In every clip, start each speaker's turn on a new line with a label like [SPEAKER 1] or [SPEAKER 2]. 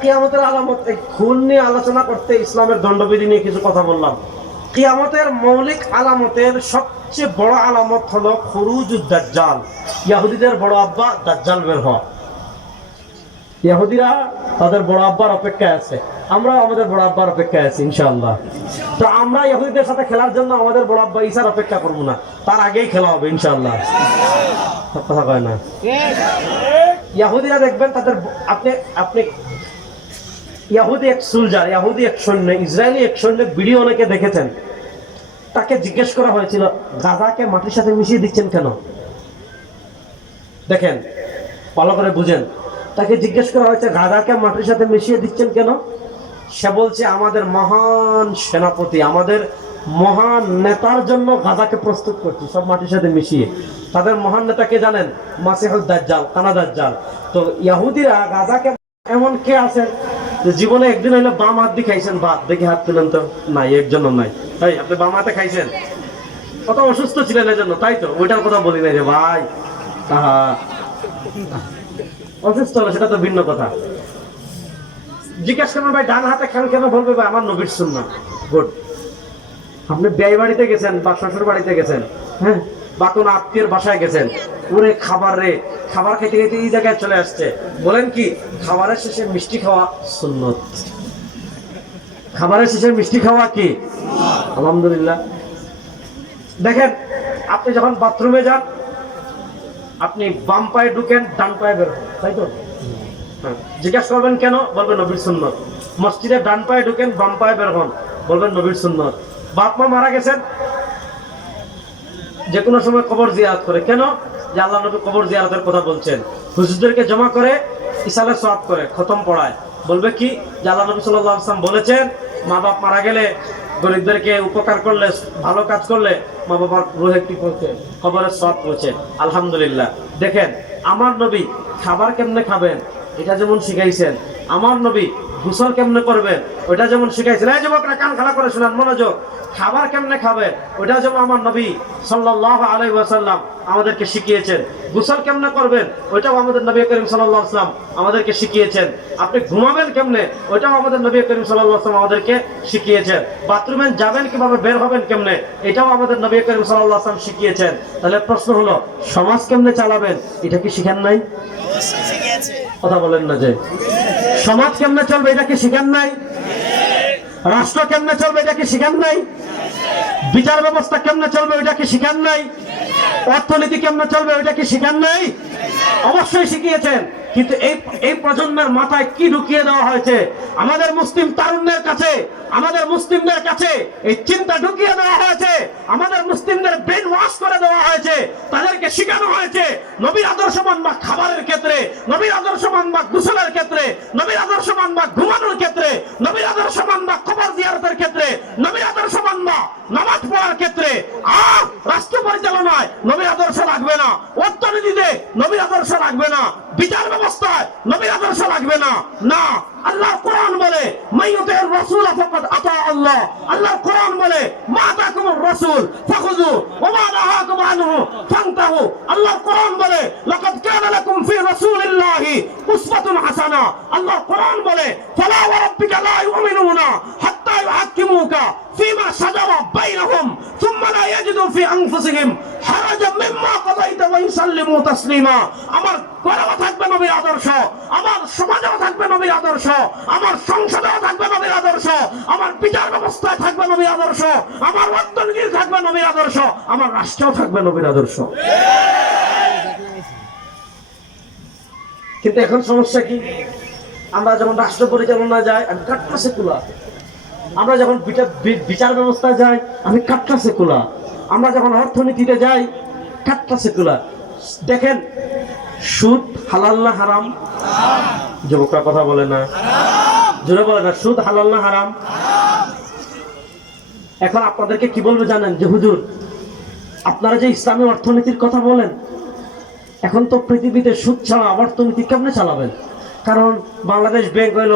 [SPEAKER 1] কিয়ামতের আলামত এই খুন নিয়ে আলোচনা করতে ইসলামের দণ্ডবিধি নিয়ে কিছু কথা বললাম। কিয়ামতের মৌলিক আলামতের সবচেয়ে বড় আলামত হলো খরুজ দাজ্জাল। ইয়াহুদিদের বড় আব্বা দাজ্জাল বের হওয়া। ইহুদিরা তাদের বড় আব্বার অপেক্ষায় আছে। আমরা আমাদের বড় আব্বার অপেক্ষায় আছি ইনশাআল্লাহ। তো আমরা ইহুদিদের সাথে খেলার জন্য আমাদের বড় আব্বা ঈসার অপেক্ষা করব না। তার আগেই খেলা হবে ইনশাআল্লাহ। কথা কয় না। ইয়াহুদিরা দেখবেন তাদের আপনি আপনি ইয়াহুদি এক ইয়াহুদি এক সৈন্য ইসরায়েলি এক ভিডিও অনেকে দেখেছেন। তাকে জিজ্ঞেস করা হয়েছিল, গাজাকে মাটির সাথে মিশিয়ে দিচ্ছেন কেন? দেখেন, ভালো করে বুঝেন। তাকে জিজ্ঞেস করা হয়েছে, গাজাকে মাটির সাথে মিশিয়ে দিচ্ছেন কেন? সে বলছে, আমাদের মহান সেনাপতি, আমাদের মহান নেতার জন্য গাজাকে প্রস্তুত করছি, সব মাটির সাথে মিশিয়ে। তাদের মহান নেতাকে জানেন? মাসিহুল দাজ্জাল, কানা দাজ্জাল। তো ইয়াহুদিরা গাজাকে এমন কে আছেন? জীবনে একদিন হইলে বাম হাত দিয়ে খাইছেন ভাত দেখি হাত তুলেন তো? নাই, এর জন্য নাই। তাই আপনি বাম হাতে খাইছেন? কত অসুস্থ ছিলেন এর জন্য তাই তো? ওইটার কথা বলি নাই রে ভাই। অসুস্থ হলো সেটা তো ভিন্ন কথা। জিজ্ঞাসা করবেন, ভাই, ডান হাতে খান কেন? বলবে, ভাই, আমার নবীর সুন্না গুড। আপনি ব্যয় বাড়িতে গেছেন বা শ্বশুর বাড়িতে গেছেন হ্যাঁ? বা কোনো আত্মীয়ের বাসায় গেছেন ওরে খাবার রে। খাবার খেতে খেতে এই জায়গায় চলে আসছে। বলেন কি, খাবারের শেষে মিষ্টি খাওয়া সুন্নত। খাবারের শেষে মিষ্টি খাওয়া কি? আলহামদুলিল্লাহ। দেখেন, আপনি যখন বাথরুমে যান, আপনি বাম পায়ে ঢুকেন, ডান পায়ে বের তাই তো? হ্যাঁ। জিজ্ঞাসা করবেন কেন? বলবেন, নবীর সুন্নত। মসজিদে ডান পায়ে ঢুকেন, বাম পায়ে বের হন, বলবেন, নবীর সুন্নত। বাপ মা মারা গেছেন যে কোনো সময় কবর জিয়ারত করে। কেন? যে আল্লাহ নবী কবর জিয়ারতের কথা বলছেন। হুজুরদেরকে জমা করে ইসালে সব করে, খতম পড়ায়। বলবে কি? যে আল্লাহ নবী সাল্লাল্লাহু আসলাম বলেছেন, মা বাপ মারা গেলে গরিবদেরকে উপকার করলে, ভালো কাজ করলে মা বাবার রোহে কি পৌঁছে খবরের সব পৌঁছে। আলহামদুলিল্লাহ। দেখেন, আমার নবী খাবার কেমনে খাবেন? এটা যেমন শিখাইছেন আমার নবী গোসল কেমনে করবে? ওইটা যেমন শিখাইছেন এই যুবকরা কান খালা করে শুনেন, মনোযোগ। খাবার কেমনে খাবে? ওইটা যেমন আমার নবী সাল্লাল্লাহু আলাইহি ওয়াসাল্লাম আমাদেরকে শিখিয়েছেন। গোসল কেমনে করবেন? ওইটাও আমাদের নবী করিম ওয়াসাল্লাম আমাদেরকে শিখিয়েছেন। আপনি ঘুমাবেন কেমনে? ওইটাও আমাদের নবী করিম সাল্লাল্লাহু আলাইহি ওয়াসাল্লাম আমাদেরকে শিখিয়েছেন। বাথরুমে যাবেন কীভাবে? বের হবেন কেমনে? এটাও আমাদের নবী করিম সাল্লাল্লাহু আলাইহি ওয়াসাল্লাম শিখিয়েছেন। তাহলে প্রশ্ন হলো, সমাজ কেমনে চালাবেন? এটা কি শিখেন নাই? কথা বলেন না যে, সমাজ কেমনে চলবে এটাকে শিখান নাই? রাষ্ট্র কেমনে চলবে এটাকে শিখেন নাই? বিচার ব্যবস্থা কেমনে চলবে ওইটাকে শিখান নাই? অর্থনীতি কেমনে চলবে ওইটাকে শিখান নাই? অবশ্যই শিখিয়েছেন। কিন্তু এই এই প্রজন্মের মাথায় কি ঢুকিয়ে দেওয়া হয়েছে? আমাদের মুসলিম তারুণ্যের কাছে, আমাদের মুসলিমদের কাছে এই চিন্তা ঢুকিয়ে দেওয়া হয়েছে। আমাদের মুসলিমদের ব্রেন ওয়াশ করে দেওয়া হয়েছে। তাদেরকে শেখানো হয়েছে, নবীর আদর্শ মানবা খাবারের ক্ষেত্রে, নবীর আদর্শ মানবা গোসলের ক্ষেত্রে, নবীর আদর্শ মানবা ঘুমানোর ক্ষেত্রে, নবীর আদর্শ মানবা খবর জিয়ারতের ক্ষেত্রে, নবীর আদর্শ মানবা নামাজ পড়ার ক্ষেত্রে। আর রাষ্ট্র পরিচালনায় নবীর আদর্শ লাগবে না। অর্থনীতিতে নবীর আদর্শ লাগবে না। বিচার অবস্থায় নবীর আদর্শ লাগবে না। না আল্লাহ কোরআন বলে, মাইয়ুতের রাসূল ফাকাদ আতা আল্লাহ। আল্লাহ কোরআন বলে, মা রাসূল, ফাখুযু ওয়া মা নাহাকুম আনহু, ফান্তাহু। আল্লাহ কোরআন বলে, লাকাদ কানা লাকুম ফি রাসূলিল্লাহি উসওয়াতুন হাসানা। আল্লাহ কোরআন বলে, ফালা ওয়া রাব্বিকা লা ইউমিনুনা হাত্তা ইউহাক্কিমুকা ফিমা শাজারা বাইনহুম থুম্মা লা ইয়াজিদু ফি আনফুসিহিম। খারাজা মিম্মা কাদাইতা আমার ঘরেও থাকবে নবী আদর্শ, আমার সমাজেও থাকবে নবী আদর্শ, আমার সংসদেও থাকবে নবীর আদর্শ, আমার বিচার ব্যবস্থায় থাকবে নবী আদর্শ, আমার অর্থনীতি থাকবে নবী আদর্শ, আমার রাষ্ট্রেও থাকবে নবীর আদর্শ। কিন্তু এখন সমস্যা কি? আমরা যখন রাষ্ট্র পরিচালনা যাই, আমি কাটনা সেকুলা আমরা যখন বিচার ব্যবস্থা যাই, আমি কাটনা সেকুলা আমরা যখন অর্থনীতিতে যাই কাটটা সেকুলার দেখেন, সুদ হালাল না হারাম? যুবকরা কথা বলে না। জোরে বলে না, সুদ হালাল না হারাম? এখন আপনাদেরকে কি বলবে জানেন যে, হুজুর, আপনারা যে ইসলামী অর্থনীতির কথা বলেন, এখন তো পৃথিবীতে সুদ ছাড়া অর্থনীতি কেমনে চালাবেন? কারণ বাংলাদেশ ব্যাংক হইল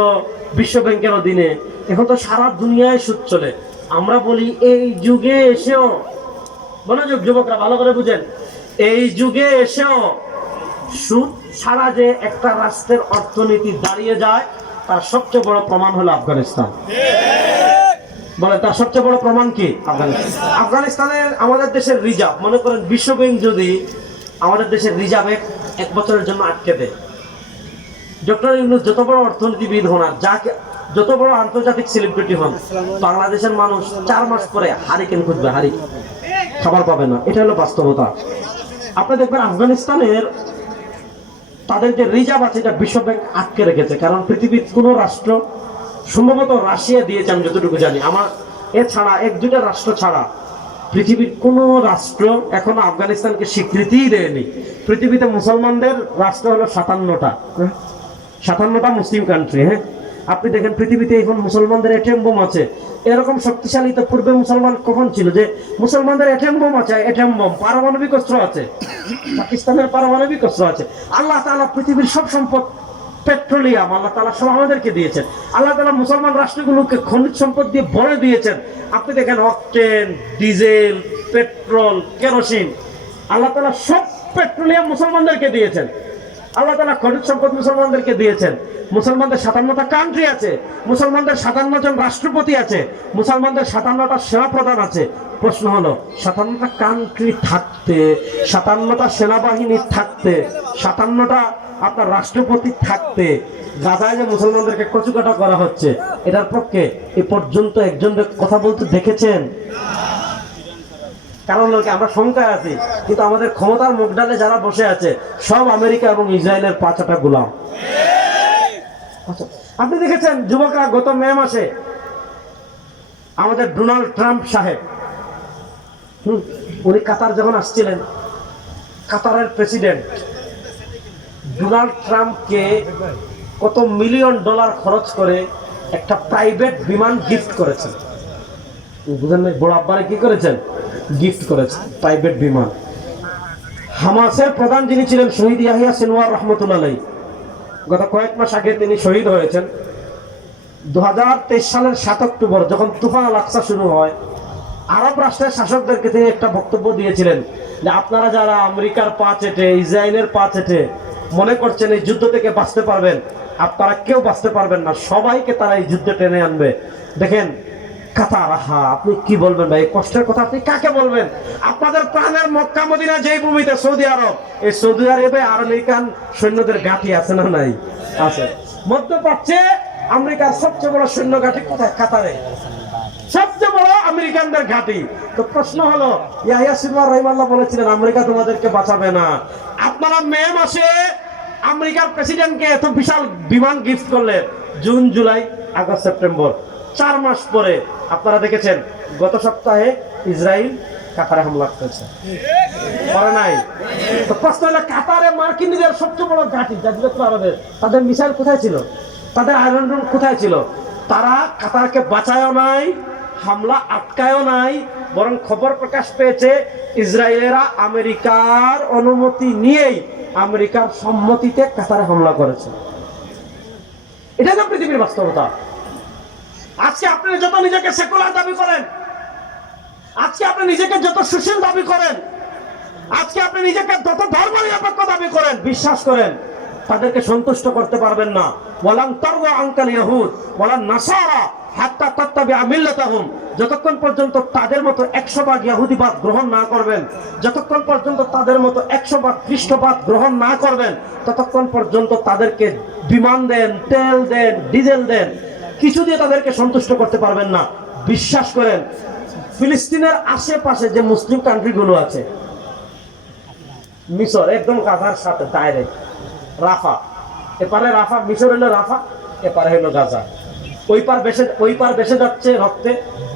[SPEAKER 1] বিশ্ব ব্যাংকের অধীনে এখন তো সারা দুনিয়ায় সুদ চলে। আমরা বলি, এই যুগে এসেও মনোযোগ যুবকরা ভালো করে বুঝেন। এই যুগে এসেও সুদ ছাড়া যে একটা রাষ্ট্রের অর্থনীতি দাঁড়িয়ে যায় তার সবচেয়ে বড় প্রমাণ হলো আফগানিস্তান। বলে তার সবচেয়ে বড় প্রমাণ কি? আফগানিস্তান। আফগানিস্তানের আমাদের দেশের রিজার্ভ। মনে করেন বিশ্ব ব্যাংক যদি আমাদের দেশের রিজার্ভ এক বছরের জন্য আটকে দেয়। ডক্টর ইউনুস যত বড় অর্থনীতিবিদ হন আর যাকে যত বড় আন্তর্জাতিক সেলিব্রিটি হন বাংলাদেশের মানুষ চার মাস পরে হারিকেন খুঁজবে হারি খাবার পাবে না। এটা হলো বাস্তবতা। আপনি দেখবেন আফগানিস্তানের তাদের যে রিজার্ভ আছে, এটা বিশ্ব ব্যাংক আটকে রেখেছে। কারণ পৃথিবীর কোনো রাষ্ট্র, সম্ভবত রাশিয়া দিয়েছে, আমি যতটুকু জানি। আমার এছাড়া এক দুটা রাষ্ট্র ছাড়া পৃথিবীর কোনো রাষ্ট্র এখনও আফগানিস্তানকে স্বীকৃতিই দেয়নি। পৃথিবীতে মুসলমানদের রাষ্ট্র হলো সাতান্নটা। হ্যাঁ? সাতান্নটা মুসলিম কান্ট্রি হ্যাঁ? আপনি দেখেন পৃথিবীতে এখন মুসলমানদের এটিএম বোম আছে। এরকম শক্তিশালী তো পূর্বে মুসলমান কখন ছিল যে মুসলমানদের এটিএম বোম আছে এটিএম বোম, পারমাণবিক অস্ত্র আছে, পাকিস্তানের পারমাণবিক অস্ত্র আছে। আল্লাহ তাআলা পৃথিবীর সব সম্পদ, পেট্রোলিয়াম, আল্লাহ তালা সব আমাদেরকে দিয়েছেন। আল্লাহ তালা মুসলমান রাষ্ট্রগুলোকে খনিজ সম্পদ দিয়ে ভরে দিয়েছেন। আপনি দেখেন অকটেন, ডিজেল, পেট্রোল, কেরোসিন, আল্লাহ তালা সব পেট্রোলিয়াম মুসলমানদেরকে দিয়েছেন। আল্লাহ তালা খনিজ সম্পদ মুসলমানদেরকে দিয়েছেন। মুসলমানদের সাতান্নটা কান্ট্রি আছে, মুসলমানদের সাতান্ন জন রাষ্ট্রপতি আছে, মুসলমানদের সাতান্নটা সেনা প্রধান আছে। প্রশ্ন হলো, সাতান্নটা কান্ট্রি থাকতে, সাতান্নটা সেনাবাহিনী থাকতে, সাতান্নটা আপনার রাষ্ট্রপতি থাকতে, গাজায় যে মুসলমানদেরকে কচুকাটা করা হচ্ছে, এটার পক্ষে এ পর্যন্ত একজন কথা বলতে দেখেছেন? কারণ হলো কি, আমরা শঙ্কায় আছি, কিন্তু আমাদের ক্ষমতার মুখ ডালে যারা বসে আছে, সব আমেরিকা এবং ইসরায়েলের পাঁচটা গোলাম। আপনি দেখেছেন যুবকরা গত মে মাসে আমাদের ডোনাল্ড ট্রাম্প সাহেব হুম, উনি কাতার যখন আসছিলেন কাতারের প্রেসিডেন্ট ডোনাল্ড ট্রাম্পকে কত মিলিয়ন ডলার খরচ করে একটা প্রাইভেট বিমান গিফট করেছেন। বুঝেন নাই বড় আব্বারে কি করেছেন? গিফট করেছেন প্রাইভেট বিমান। হামাসের প্রধান যিনি ছিলেন শহীদ ইয়াহিয়া সিনওয়ার রহমতুল্লাহ গত কয়েক মাস আগে তিনি শহীদ হয়েছেন। দু হাজার তেইশ সালের সাত অক্টোবর যখন তুফান আল আকসা শুরু হয়, আরব রাষ্ট্রের শাসকদেরকে তিনি একটা বক্তব্য দিয়েছিলেন যে আপনারা যারা আমেরিকার পা চেটে, ইসরায়েলের পা চেটে মনে করছেন এই যুদ্ধ থেকে বাঁচতে পারবেন, আপনারা কেউ বাঁচতে পারবেন না, সবাইকে তারা এই যুদ্ধে টেনে আনবে। দেখেন আপনি কি বলবেন ভাই? কষ্টের কথা আপনি কাকে বলবেন? আপনাদের প্রাণের মক্কা, মদিনা ভূমিতে সৌদি আরব, এই সৌদি আরবে আমেরিকান সৈন্যদের ঘাঁটি আছে না নাই? আছে। মধ্যপ্রাচ্যে আমেরিকার সবচেয়ে বড় সৈন্য ঘাঁটি কোথায়? কাতারে। সবচেয়ে বড় আমেরিকানদের ঘাঁটি। তো প্রশ্ন হলো বলেছিলেন, আমেরিকা তোমাদেরকে বাঁচাবে না। আপনারা মে মাসে আমেরিকার প্রেসিডেন্টকে এত বিশাল বিমান গিফট করলেন, জুন, জুলাই, আগস্ট, সেপ্টেম্বর। চার মাস পরে আপনারা দেখেছেন, গত সপ্তাহে ইসরায়েল কাতারে হামলা করেছে। কাতারে মার্কিনীদের সবচেয়ে বড় ঘাঁটি আরবের, তাদের মিসাইল কোথায় ছিল? তাদের আয়রন রুম কোথায় ছিল? তারা কাতারকে বাঁচায়ও নাই, হামলা আটকায়ও নাই, বরং খবর প্রকাশ পেয়েছে, ইসরায়েলেরা আমেরিকার অনুমতি নিয়েই আমেরিকার সম্মতিতে কাতারে হামলা করেছে। এটা তো পৃথিবীর বাস্তবতা। আজকে আপনি যত নিজেকে সেকুলার দাবি করেন, আজকে আপনি নিজেকে যত সুশীল দাবি করেন, আজকে আপনি নিজেকে যত ধর্ম নিরপেক্ষ দাবি করেন, বিশ্বাস করেন, তাদেরকে সন্তুষ্ট করতে পারবেন না। ওয়ালাং তারওয়া আনকাল ইয়াহুদ, ওয়ালান নাসারা হাত্তা তাত্তাবি আমিল্লাতাহুম যতক্ষণ পর্যন্ত তাদের মতো একশো ভাগ ইয়াহুদিবাদ গ্রহণ না করবেন, যতক্ষণ পর্যন্ত তাদের মতো একশো ভাগ খ্রিস্টবাদ গ্রহণ না করবেন, ততক্ষণ পর্যন্ত তাদেরকে বিমান দেন, তেল দেন, ডিজেল দেন কিছু দিয়ে তাদেরকে সন্তুষ্ট করতে পারবেন না। বিশ্বাস করেন, ফিলিস্তিনের আশেপাশে যে মুসলিম কান্ট্রিগুলো আছে, মিশর, একদম গাজার সাথে ডাইরেক্ট রাফা। এপারে রাফা, মিশর হলো রাফা, এপারে হলো গাজা। ওই পার বেসে ওই পার বেসে যাচ্ছে রক্তে,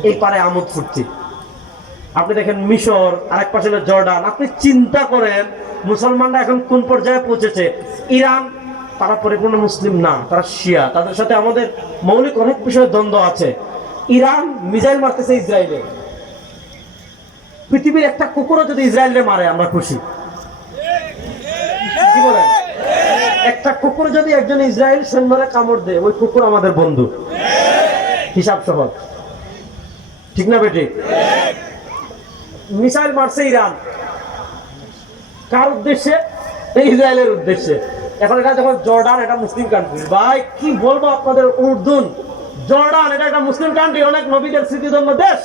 [SPEAKER 1] এই পারে আমোদ ফুটছি। আপনি দেখেন মিশর, আরেক পাশে জর্ডান। আপনি চিন্তা করেন, মুসলমানরা এখন কোন পর্যায়ে পৌঁছেছে? ইরান তারা পরিপূর্ণ মুসলিম না, তারা শিয়া। তাদের সাথে আমাদের মৌলিক অনেক বিষয়ে দ্বন্দ্ব আছে। ইরান মিসাইল মারতেছে ইসরায়েলে। পৃথিবীর একটা কুকুরও যদি ইসরায়েলে মারে, আমরা খুশি। কি বলেন? একটা কুকুর যদি একজন ইসরায়েল সৈন্যরে কামড় দেয়, ওই কুকুর আমাদের বন্ধু। হিসাব সহজ। ঠিক না বেটি? মিসাইল মারছে ইরান। কার উদ্দেশ্যে? ইসরায়েলের উদ্দেশ্যে। এখন এটা যখন জর্ডান, এটা মুসলিম কান্ট্রি ভাই, কি বলব আপনাদের উর্দুন? জর্ডান, এটা একটা মুসলিম কান্ট্রি অনেক নবীদের স্মৃতিধন্য দেশ।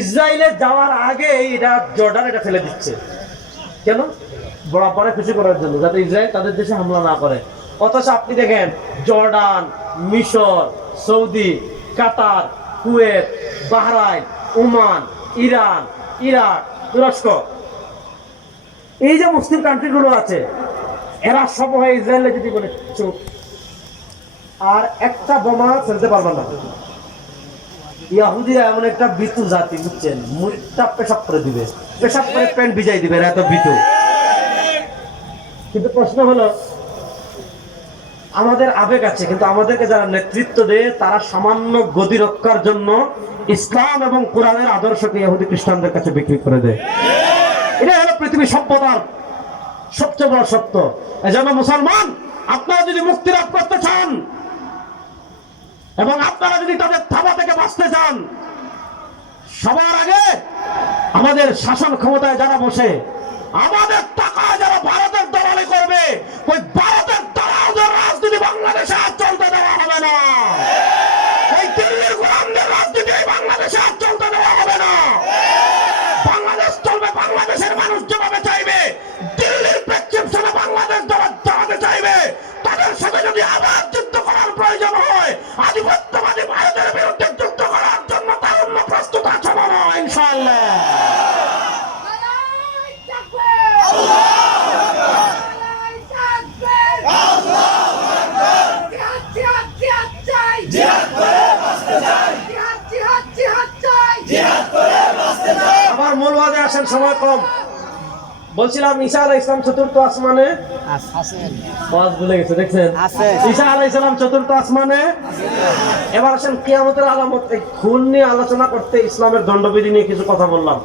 [SPEAKER 1] ইসরায়েলে যাওয়ার আগে এটা জর্ডান, এটা ফেলে দিচ্ছে। কেন? বরাবরে খুশি করার জন্য, যাতে ইসরায়েল তাদের দেশে হামলা না করে। অথচ আপনি দেখেন, জর্ডান, মিশর, Saudi, Qatar, Kuwait, Bahrain, Oman, Iran, Iraq, তুরস্ক। এই যে মুসলিম কান্ট্রিগুলো আছে এরা সব হয়ে ইসরায়েলে যদি বলে চুপ আর একটা বোমা ফেলতে পারবে না। ইয়াহুদিরা এমন একটা বিতু জাতি, বুঝছেন? মুখটা পেশাব করে দিবে। পেশাব করে প্যান্ট ভিজাই দিবে এত বিতু কিন্তু প্রশ্ন হলো, আমাদের আবেগ আছে, কিন্তু আমাদেরকে যারা নেতৃত্ব দেয়, তারা সামান্য গতি রক্ষার জন্য ইসলাম এবং কোরআনের আদর্শকে ইহুদি খ্রিস্টানদের কাছে বিক্রি করে দেয়। এটা হলো পৃথিবী সভ্যতার সবচেয়ে বড় সত্য। এজন্য মুসলমান, আপনারা যদি মুক্তি লাভ করতে চান, এবং আপনারা যদি তাদের থাবা থেকে বাঁচতে চান, সবার আগে আমাদের শাসন ক্ষমতায় যারা বসে, আমাদের টাকা যারা ভারতের দলালি করবে, ওই ভারতের দালালদের রাজনীতি বাংলাদেশে আর চলতে দেওয়া হবে না। ওই দিল্লির গোলামদের রাজনীতি বাংলাদেশে আর বাংলাদেশ যারা চালাতে চাইবে তাদের সাথে যদি আবার যুদ্ধ করার প্রয়োজন হয়, আধিপত্যবাদী ভারতের বিরুদ্ধে যুদ্ধ করার জন্য তারুণ্য প্রস্তুত আছে
[SPEAKER 2] চাই
[SPEAKER 1] আমার মূল বাদে আসেন সময় কম। বলছিলাম ঈসা চতুর্থ আসমানে? আওয়াজ ভুলে গেছে দেখছেন? ঈসা চতুর্থ আসমানে? এবার আসেন কিয়ামতের আলামত। এই খুন নিয়ে আলোচনা করতে ইসলামের দণ্ডবিধি নিয়ে কিছু কথা বললাম।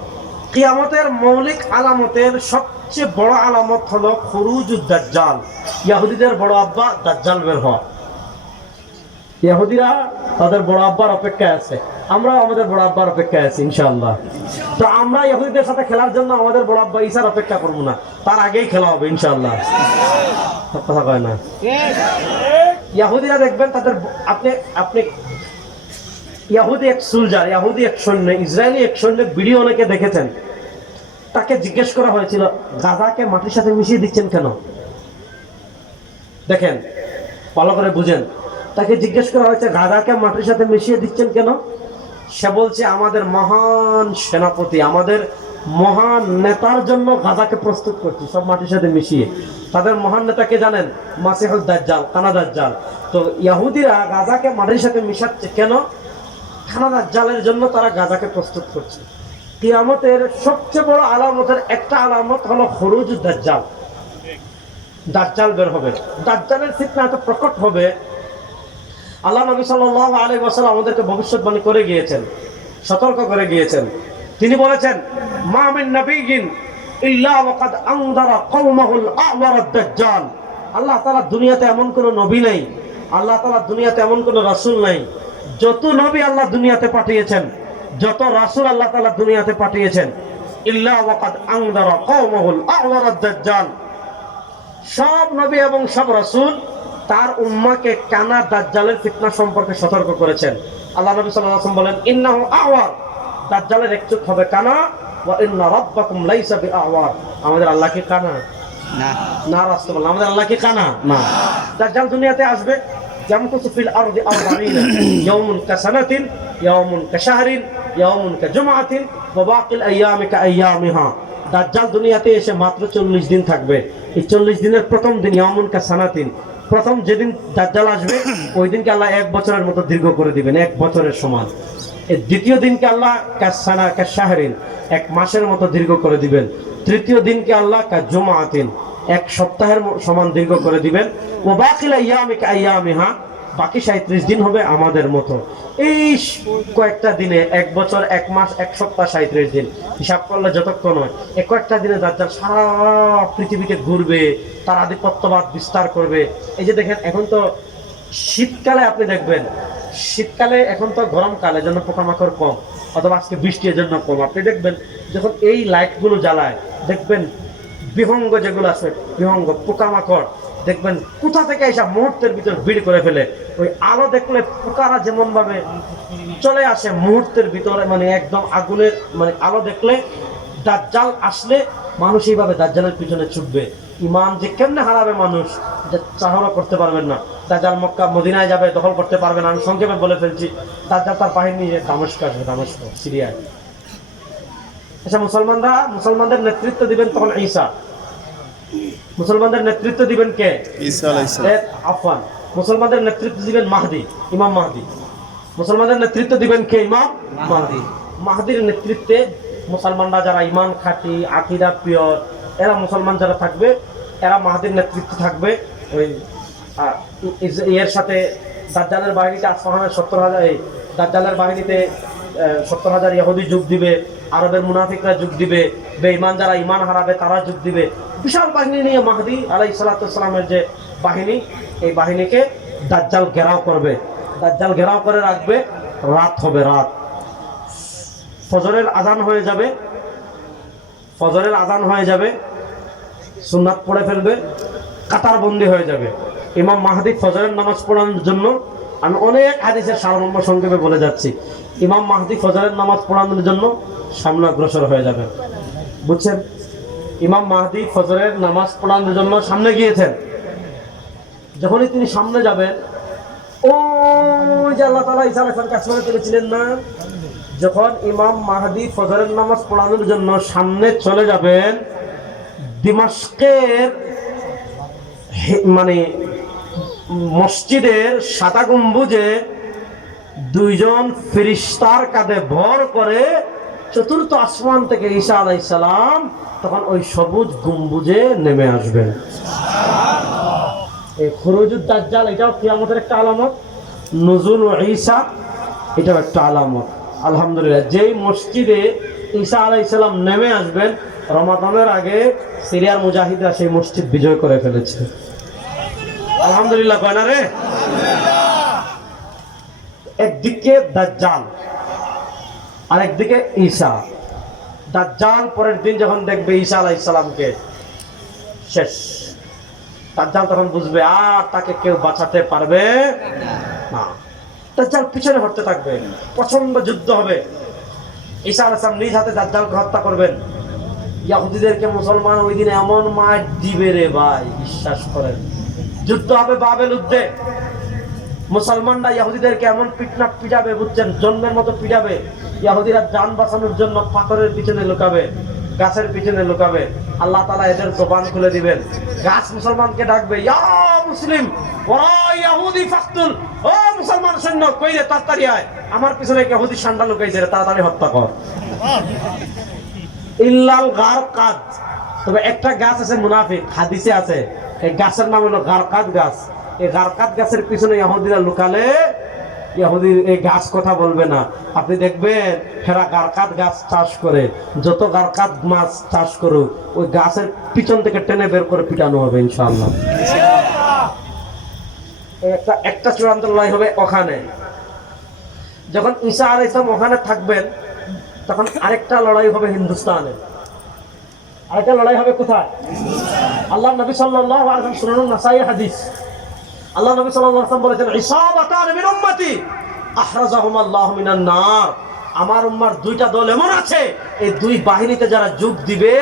[SPEAKER 1] কিয়ামতের মৌলিক আলামতের সবচেয়ে বড় আলামত হলো খরুজ দাজ্জাল ইয়াহুদিদের বড় আব্বা দাজ্জাল বের হওয়া। ইয়াহুদিরা তাদের বড় আব্বার অপেক্ষায় আছে। আমরা আমাদের বড় আব্বার অপেক্ষায় আছি, ইনশাআল্লাহ। তো আমরা ইহুদিদের সাথে খেলার জন্য আমাদের বড় আব্বা ঈসার অপেক্ষা করব না, তার আগেই খেলা হবে, ইনশাআল্লাহ। কথা কয় না? ইয়াহুদিরা দেখবেন তাদের আপনি আপনি, ইয়াহুদি এক সুলজার ইয়াহুদি এক সৈন্য, ইসরায়েলি এক সৈন্য ভিডিও অনেকে দেখেছেন। তাকে জিজ্ঞেস করা হয়েছিল, গাজাকে মাটির সাথে মিশিয়ে দিচ্ছেন কেন? দেখেন, ভালো করে বুঝেন। তাকে জিজ্ঞেস করা হয়েছে গাদাকে মাটির সাথে মিশিয়ে দিচ্ছেন কেন? সে বলছে, আমাদের মহান সেনাপতি, আমাদের মহান নেতার জন্য গাজাকে প্রস্তুত করছি, সব মাটির সাথে মিশিয়ে। তাদের মহান নেতাকে জানেন? মাসিহুল দাজ্জাল, কানা দাজ্জাল। তো ইয়াহুদিরা গাজাকে মাটির সাথে মিশাচ্ছে কেন? খানা দাজ্জালের জন্য তারা গাজাকে প্রস্তুত করছে। কিয়ামতের সবচেয়ে বড় আলামতের একটা আলামত হলো খরুজ দাজ্জাল। দাজ্জাল বের হবে। দাজ্জালের ফিতনা এত প্রকট হবে আল্লাহ নবী সাল্লাল্লাহু আলাইহি ওয়াসাল্লাম আমাদেরকে ভবিষ্যৎবাণী করে গিয়েছেন, সতর্ক করে গিয়েছেন। তিনি বলেছেন, মা মিন নাবিয়িন ইল্লা ওয়াকাদ আনদারা কওমাহুল আওয়ার দাজ্জাল আল্লাহ তাআলা দুনিয়াতে এমন কোন নবী নেই, আল্লাহ তাআলা দুনিয়াতে এমন কোন রাসূল নেই। যত নবী আল্লাহ দুনিয়াতে পাঠিয়েছেন, যত রাসূল আল্লাহ তাআলা দুনিয়াতে পাঠিয়েছেন, ইল্লা ওয়াকাদ আনদারা কওমাহুল আওয়ার দাজ্জাল সব নবী এবং সব রাসূল তার উম্মাকে কানা দাজ্জালের ফিতনা সম্পর্কে সতর্ক করেছেন। আল্লাহ নবী সাল্লাল্লাহু আলাইহি ওয়াসাল্লাম বলেন ইন্নাহু আওয়ার। দাজ্জালের এক চোখ হবে কানা ওয়া ইন্না রাব্বাকুম লাইসা বিআওয়ার। আমাদের আল্লাহ কি কানা?
[SPEAKER 3] না।
[SPEAKER 1] না রাসূলুল্লাহ আমাদের আল্লাহ কি কানা? না। দাজ্জাল দুনিয়াতে আসবে। ইয়ামকুসু ফিল আরদি আরবাঈনা ইয়াউমুন কাসানাতিন ইয়াউমুন কাশাহরিন ইয়াউমুন কাজুমআতিন ওয়া বাকিল আইয়ামি কাআইয়ামিহা। দাজ্জাল দুনিয়াতে এসে মাত্র চল্লিশ দিন থাকবে। এই চল্লিশ দিনের প্রথম দিন ইয়ামুন কাসানাতিন। প্রথম যেদিন দাজ্জাল আসবে, ওই দিনকে আল্লাহ এক বছরের মতো দীর্ঘ করে দিবেন, এক বছরের সমান। দ্বিতীয় দিনকে আল্লাহ কাসানা কাশাহরিন এক মাসের মতো দীর্ঘ করে দিবেন। তৃতীয় দিনকে আল্লাহ কাজুমআতিন এক সপ্তাহের সমান দীর্ঘ করে দিবেন। ও বাকিলা ইয়ামিক আইয়ামিহা বাকি সাঁত্রিশ দিন হবে আমাদের মতো। এই কয়েকটা দিনে এক বছর, এক মাস, এক সপ্তাহ সাঁত্রিশ দিন হিসাব করলে যতক্ষণ হয়, এই কয়েকটা দিনে দাজ্জাল সারা পৃথিবীতে ঘুরবে, তার আধিপত্যবাদ বিস্তার করবে। এই যে দেখেন, এখন তো শীতকালে আপনি দেখবেন, শীতকালে এখন তো গরমকালে জন্য পোকামাকড় কম, অথবা আজকে বৃষ্টির জন্য কম। আপনি দেখবেন, যখন এই লাইটগুলো জ্বালায়, দেখবেন বিহঙ্গ যেগুলো আছে, বিহঙ্গ, পোকামাকড় দেখবেন কোথা থেকে এসব মুহূর্তের ভিতর ভিড় করে ফেলে। ওই আলো দেখলে পোকারা যেমন ভাবে চলে আসে মুহূর্তের ভিতরে মানে একদম আগুনের মানে আলো দেখলে দাজ্জাল আসলে মানুষ এইভাবে দাজ্জালের পিছনে ছুটবে। ইমান যে কেমনে হারাবে মানুষ যে চাহরা করতে পারবেন না। দাজ্জাল মক্কা মদিনায় যাবে, দখল করতে পারবে না। আমি সংক্ষেপে বলে ফেলছি, দাজ্জাল তার বাহিনী দামস্ক আসবে, দামস্ক, সিরিয়ায়। আচ্ছা মুসলমানরা, মুসলমানদের নেতৃত্ব দিবেন তখন ঈসা। মুসলমানদের নেতৃত্ব দিবেন কে?
[SPEAKER 3] ঈসা আলাইহিস
[SPEAKER 1] এ, আফওয়ান। মুসলমানদের নেতৃত্ব দিবেন মাহদি ইমাম মাহদি। মুসলমানদের নেতৃত্ব দিবেন কে ইমাম? মাহদি। মাহদির নেতৃত্বে মুসলমানরা যারা ইমান খাঁটি আকিদা পিয়র এরা মুসলমান যারা থাকবে এরা মাহাদির নেতৃত্বে থাকবে। ওই এর সাথে দাজ্জালের বাহিনীতে আসফাহানের সত্তর হাজার এই দাজ্জালের বাহিনীতে সত্তর হাজার ইহুদি যোগ দিবে আরবের মুনাফিকরা যোগ দিবে বেঈমান যারা ইমান হারাবে, তারা যোগ দিবে। বিশাল বাহিনী নিয়ে মাহদি আলাই সালাতামের যে বাহিনী, এই বাহিনীকে দাজ্জাল ঘেরাও করবে। দাজ্জাল ঘেরাও করে রাখবে, রাত হবে রাত। ফজরের আজান হয়ে যাবে। ফজরের আজান হয়ে যাবে। সুন্নাত পড়ে ফেলবে। কাতার বন্দি হয়ে যাবে। ইমাম মাহাদি ফজরের নামাজ পড়ানোর জন্য আমি অনেক হাদিসের সারমর্ম সংক্ষেপে বলে যাচ্ছি। ইমাম মাহাদি ফজরের নামাজ পড়ানোর জন্য সামনে অগ্রসর হয়ে যাবে। বুঝছেন ইমাম মাহাদি ফজরের নামাজ পড়ানোর জন্য সামনে গিয়েছেন। যখনই তিনি সামনে যাবেন ও যে আল্লাহ তালা ইসা আলাইসাল কাশ্মীরে তুলেছিলেন না, যখন ইমাম মাহাদি ফজরের নামাজ পড়ানোর জন্য সামনে চলে যাবেন, দিমাস্কের মানে মসজিদের সাদা গম্বুজে দুইজন ফিরিস্তার কাঁধে ভর করে চতুর্থ আসমান থেকে ঈসা আলাইসালাম তখন ওই সবুজ গম্বুজে নেমে আসবেন এই খরুজুদ দাজ্জাল, এটাও কিয়ামতের একটা আলামত। নজরুল ঈসা, এটাও একটা আলামত। আলহামদুলিল্লাহ, যেই মসজিদে ঈসা আলাইসাল্লাম নেমে আসবেন, রমাদানের আগে সিরিয়ার মুজাহিদরা সেই মসজিদ বিজয় করে ফেলেছে। আলহামদুলিল্লাহ, কয় না রে? একদিকে দাজ্জাল আরেকদিকে ঈসা। দাজ্জাল পরের দিন যখন দেখবে ঈসা আলাইসালামকে শেষ। দাজ্জাল তখন বুঝবে, আর তাকে কেউ বাঁচাতে পারবে না। দাজ্জাল পিছনে হটতে থাকবে প্রচণ্ড যুদ্ধ হবে। ঈসা আলাইসালাম নিজ হাতে দাজ্জালকে হত্যা করবেন। ইয়াহুদিদেরকে মুসলমান ওই দিন এমন মার দিবে রে ভাই, বিশ্বাস করেন। যুদ্ধ হবে বাবেল যুদ্ধে। মুসলমানরা ইয়াহুদিদেরকে এমন পিটনা পিটাবে, বুঝছেন, জন্মের মতো পিটাবে। ইহুদিরা যান বাঁচানোর জন্য পাথরের পিছনে লুকাবে, গাছের পিছনে লুকাবে। আল্লাহ তালা এদের জবান খুলে দিবেন। গাছ মুসলমানকে ডাকবে, ইয়া মুসলিম ইহুদি ফাকতুল ও মুসলমান সৈন্য, কই রে তাড়াতাড়ি আয়। আমার পিছনে ইহুদি সান্ডা লুকাইছে তাড়াতাড়ি হত্যা কর। ইল্লাল গার কাজ তবে একটা গাছ আছে মুনাফিক, হাদিসে আছে, এই গাছের নাম হলো গারকাত গাছ। এই গারকাত গাছের পিছনে ইহুদিরা লুকালে ইহুদি এই গাছ কথা বলবে না। আপনি দেখবেন হেরা গারকাত গাছ চাষ করে, যত গারকাত মাছ চাষ করুক, ওই গাছের পিছন থেকে টেনে বের করে পিটানো হবে ইনশাআল্লাহ। এই একটা একটা চূড়ান্ত লড়াই হবে ওখানে। যখন ঈসা আল ইসলাম ওখানে থাকবেন, তখন আরেকটা লড়াই হবে হিন্দুস্তানে। আরেকটা লড়াই হবে কোথায়? আল্লাহ নবী আলাইহি শুনুন নাসাই হাদিস। আল্লাহ নবী সাল্লাল্লাহু আলাইহি বলেছেন ইসাবাতান মিন উম্মতি আহরাজাহুম আল্লাহ মিনান নার। আমার উম্মার দুইটা দল এমন আছে এই দুই বাহিনীতে যারা যোগ দিবে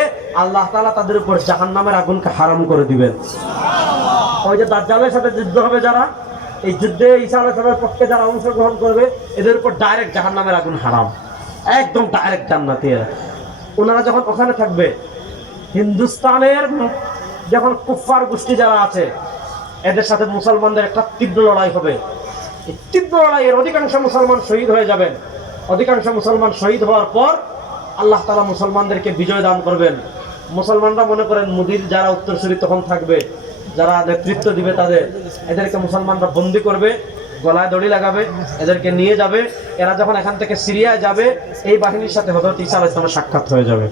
[SPEAKER 1] আল্লাহ তাআলা তাদের উপর জাহান্নামের আগুনকে হারাম করে দিবেন। ওই যে দাজ্জালের সাথে যুদ্ধ হবে যারা এই যুদ্ধে ঈসা আলাইহিসসালামের পক্ষে যারা অংশগ্রহণ করবে এদের উপর ডাইরেক্ট জাহান্নামের আগুন হারাম। একদম ডাইরেক্ট জান্নাতি এরা। ওনারা যখন ওখানে থাকবে হিন্দুস্তানের যখন কুফার গোষ্ঠী যারা আছে এদের সাথে মুসলমানদের একটা তীব্র লড়াই হবে। তীব্র লড়াইয়ের অধিকাংশ মুসলমান শহীদ হয়ে যাবেন। অধিকাংশ মুসলমান শহীদ হওয়ার পর আল্লাহ তালা মুসলমানদেরকে বিজয় দান করবেন। মুসলমানরা মনে করেন মুদির যারা উত্তরসূরি তখন থাকবে, যারা নেতৃত্ব দিবে তাদের, এদেরকে মুসলমানরা বন্দি করবে, গলায় দড়ি লাগাবে, এদেরকে নিয়ে যাবে। এরা যখন এখান থেকে সিরিয়ায় যাবে, এই বাহিনীর সাথে হজরত ঈসা আলাইহিস সালামের সাক্ষাৎ হয়ে যাবে।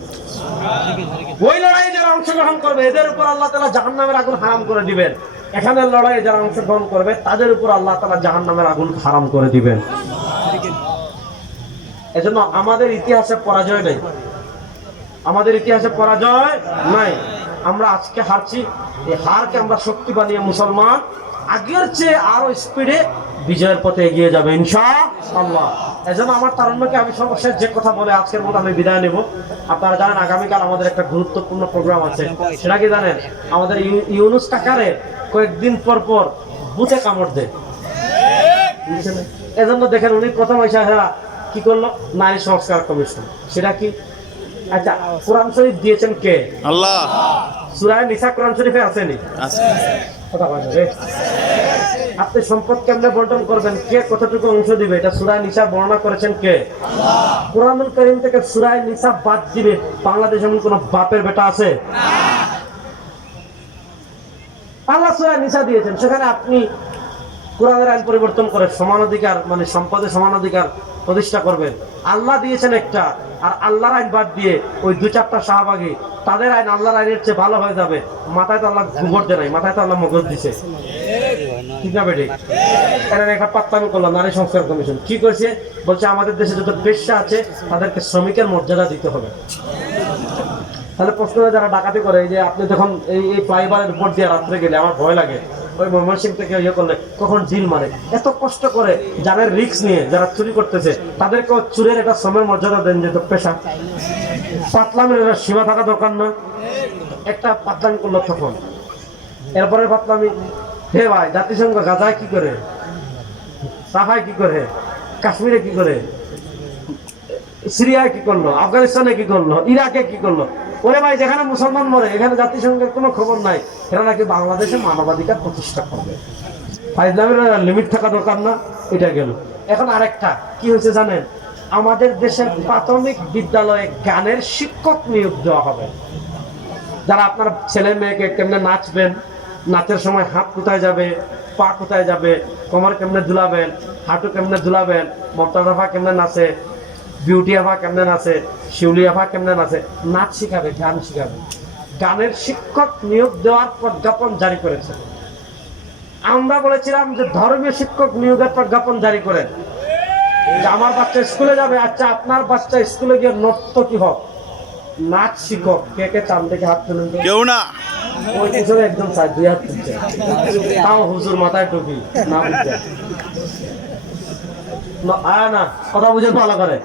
[SPEAKER 1] ওই লড়াইয়ে যারা অংশগ্রহণ করবে, এদের উপর আল্লাহ তালা জাহান নামের আগুন হারাম করে দিবেন। এখানের লড়াইয়ে যারা অংশগ্রহণ করবে, তাদের উপর আল্লাহ তালা জাহান নামের আগুন হারাম করে দিবেন। এজন্য আমাদের ইতিহাসে পরাজয় নেই। আমাদের ইতিহাসে পরাজয় নাই। আমরা আজকে হারছি। এই হারকে আমরা শক্তি বানিয়ে মুসলমান আগের চেয়ে আরও স্পিডে বিজয়ের পথে এগিয়ে যাবে ইনশা আল্লাহ এজন্য আমার তারণ্যকে আমি সর্বশেষ যে কথা বলে আজকের মতো আমি বিদায় নেব। আপনারা জানেন আগামীকাল আমাদের একটা গুরুত্বপূর্ণ প্রোগ্রাম আছে। সেটা কি জানেন? আমাদের ইউ- ইউনুস টাকারে কয়েকদিন পর পর বুথে কামড় দেয়। এজন্য দেখেন উনি প্রথম এসে হ্যাঁ কি করল? নারী সংস্কার কমিশন। সেটা কি? আচ্ছা কোরআন শরীফ দিয়েছেন কে?
[SPEAKER 3] আল্লাহ।
[SPEAKER 1] সুরায় নিসা কোরআন শরীফে আসেনি কথা বলেন রে। আপনি সম্পদ কেমনে বন্টন করবেন। কে কতটুকু অংশ দিবে? এটা সুরায় নিসা বর্ণনা করেছেন কে? কোরআনুল করিম থেকে সুরায় নিসা বাদ দিবে। বাংলাদেশ এমন কোন বাপের বেটা আছে? আল্লাহ সুরায় নিসা দিয়েছেন। সেখানে আপনি কোরআনের আইন পরিবর্তন করে সমান অধিকার মানে সম্পদে সমান অধিকার প্রতিষ্ঠা করবেন। আল্লাহ দিয়েছেন একটা আর আল্লাহর আইন বাদ দিয়ে ওই দু চারটা শাহবাগী তাদের আইন আল্লাহর আইনের চেয়ে ভালো হয়ে যাবে। মাথায় তো আল্লাহ গোবর দেয় নাই মাথায় তো আল্লাহ মগজ দিছে। নারী কি বলছে, আমাদের দেশে যত পেশা আছে, তাদেরকে শ্রমিকের মর্যাদা দিতে হবে। তাহলে প্রশ্ন যারা ডাকাতি করে যে আপনি যখন এই উপর দিয়ে রাত্রে গেলে, আমার ভয় লাগে। ওই ময়মনসিং থেকে ইয়ে করলে, কখন ঢিল মারে? এত কষ্ট করে যাদের রিক্স নিয়ে, যারা চুরি করতেছে তাদেরকে চুরের একটা সময়ের মর্যাদা দেন যে পেশা। পাতলামের একটা সীমা থাকা দরকার না। একটা পাতলামি করল তখন। এরপরে পাতলামি হে ভাই, জাতিসংঘ গাজায় কি করে? সাহায় কি করে? কাশ্মীরে কি করে? সিরিয়ায় কি করল? আফগানিস্তানে কি করল? ইরাকে কি করল? ওরে ভাই, যেখানে মুসলমান মরে, এখানে জাতিসংঘের কোনো খবর নাই। এরা নাকি বাংলাদেশে মানবাধিকার প্রতিষ্ঠা করবে। লিমিট থাকা দরকার না, এটা গেল। এখন আরেকটা, কি হয়েছে জানেন? আমাদের দেশের প্রাথমিক বিদ্যালয়ে গানের শিক্ষক নিয়োগ দেওয়া হবে। যারা আপনার ছেলে মেয়েকে কেমনে নাচবেন নাচের সময় হাত কোথায় যাবে, পা কোথায় যাবে, কোমর কেমনে দুলাবেন, হাঁটু কেমনে দুলাবেন মমতাজা কেমনে নাচে, বিউটি আফা কেমনে নাচে, শিউলি আফা কেমনে নাচে, নাচ শিখাবে, গান শিখাবে। গানের শিক্ষক নিয়োগ দেওয়ার প্রজ্ঞাপন জারি করেছে। আমরা বলেছিলাম যে ধর্মীয় শিক্ষক নিয়োগের প্রজ্ঞাপন জারি করেন। আমার বাচ্চা স্কুলে যাবে আচ্ছা আপনার বাচ্চা স্কুলে গিয়ে নর্তকী হোক নাচ শিক্ষক কে কে চান থেকে হাত তুলুন?
[SPEAKER 3] কেউ না।
[SPEAKER 1] ওই পিছনে একদম চার দুই হাত তুলছে। তাও হুজুর মাথায় টুপি না বুঝছে না কথা বুঝে ভালো করে।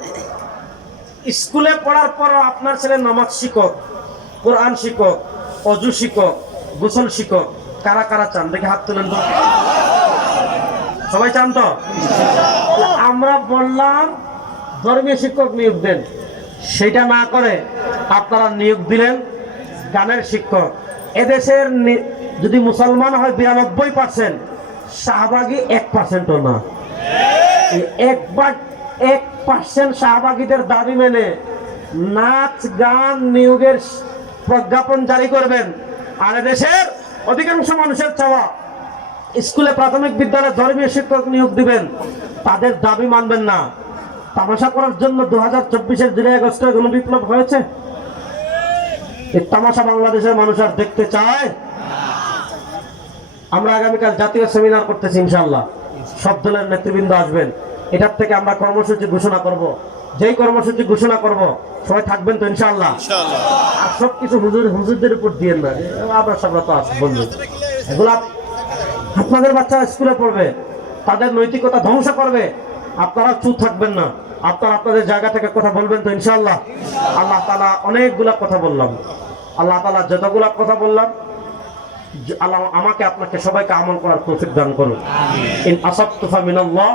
[SPEAKER 1] স্কুলে পড়ার পর আপনার ছেলে নামাজ শিক্ষক কোরআন শিক্ষক অজু শিক্ষক গোসল শিক্ষক কারা কারা চান? দেখে হাত তুলেন তো। সবাই চান তো? আমরা বললাম ধর্মীয় শিক্ষক নিয়োগ দেন। সেটা না করে আপনারা নিয়োগ দিলেন গানের শিক্ষক। এদেশের যদি মুসলমান হয় বিরানব্বই পার্সেন্ট শাহবাগী এক পার্সেন্টও না। একবার এক পার্সেন্ট শাহবাগীদের দাবি মেনে নাচ, গান নিয়োগের প্রজ্ঞাপন জারি করবেন। আর দেশের অধিকাংশ মানুষের চাওয়া স্কুলে প্রাথমিক বিদ্যালয়ে ধর্মীয় শিক্ষক নিয়োগ দিবেন। তাদের দাবি মানবেন না। তামাশা করার জন্য দু হাজার চব্বিশের জুলাই আগস্টে গণ বিপ্লব হয়েছে? এই তামাশা বাংলাদেশের মানুষ আর দেখতে চায়? আমরা আগামীকাল জাতীয় সেমিনার করতেছি ইনশাল্লাহ সব দলের নেতৃবৃন্দ আসবেন। এটার থেকে আমরা কর্মসূচি ঘোষণা করব। যেই কর্মসূচি ঘোষণা করব সবাই থাকবেন তো ইনশাল্লাহ আর সব কিছু হুজুর হুজুরদের উপর দিয়ে না। আমরা সবরা তো আছে বন্ধু। এগুলা আপনাদের বাচ্চা স্কুলে পড়বে তাদের নৈতিকতা ধ্বংস করবে। আপনারা চুপ থাকবেন না। আপনারা আপনাদের জায়গা থেকে কথা বলবেন তো ইনশাল্লাহ আল্লাহ তালা অনেকগুলা কথা বললাম। আল্লাহ তালা যতগুলা কথা বললাম আল্লাহ আমাকে আপনাকে সবাইকে আমল করার তৌফিক দান করুন। ইন আসাদ তুফা মিনাল্লাহ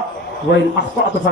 [SPEAKER 1] ওয়া ইন আখতাতুফা